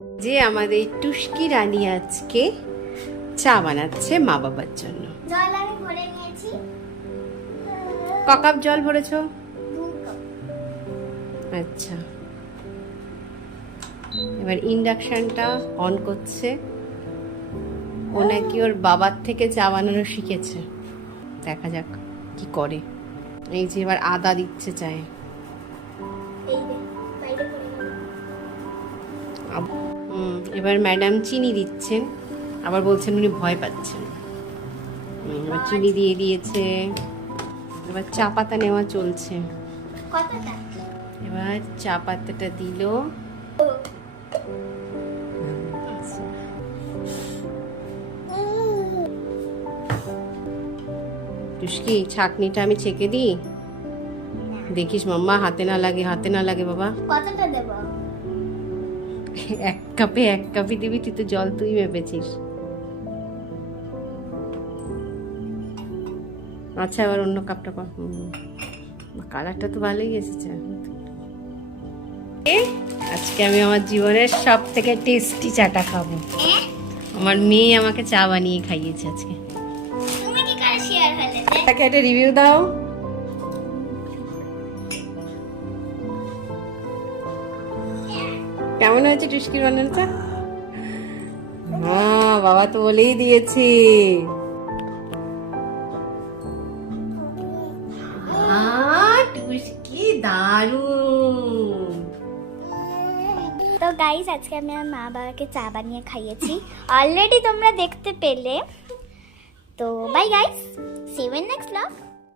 যে আমাদের টুস্কি রানী আজকে চা বানাচ্ছে মা বাবার জন্য। জল আমি ভরে নিয়েছি। ক কাপ জল ভরেছো? 2 কাপ। আচ্ছা, এবার ইন্ডাকশনটা অন করছে। ও নাকি ওর বাবার থেকে চা বানানো শিখেছে, দেখা যাক কি করে। এই যে এবার আদা দিচ্ছে চায়ে। এই রে, বাইরে পড়ে গেল। এবার ম্যাডাম চিনি দিচ্ছেন, আবার বলছেন উনি ভয় পাচ্ছেন। এবার চিনি দিয়ে দিয়েছে, এবার চা পাতা নেওয়া চলছে। কতটা? এবার চা পাতাটা দিল। টুস্কি, ছাঁকনিটা আমি ছেঁকে দিই? দেখিস মাম্মা, হাতে না লাগে, হাতে না লাগে বাবা। কতটা দেব? 1 কাপে 1 কাপই দিবি, তুই তো জল তুই মেপেছিস। আচ্ছা, এবার অন্য কাপটা কর। কালারটা তো ভালোই এসেছে। আজকে আমি আমার জীবনের সব থেকে টেস্টি চাটা খাবো। আমার মেয়ে আমাকে চা বানিয়ে খাইয়েছে আজকে। তুমি কি করে শেয়ার হলে? তাকে একটা রিভিউ দাও। কেমন হয়েছে টুস্কির বানানোটা? হ্যাঁ, বাবা তো বলেই দিয়েছে। টুস্কি দারুণ। তো গাইস, আজকে আমি আমার মা বাবাকে চা বানিয়ে খাইয়েছি, অলরেডি তোমরা দেখতে পেলে। তো bye guys, see you in next blog.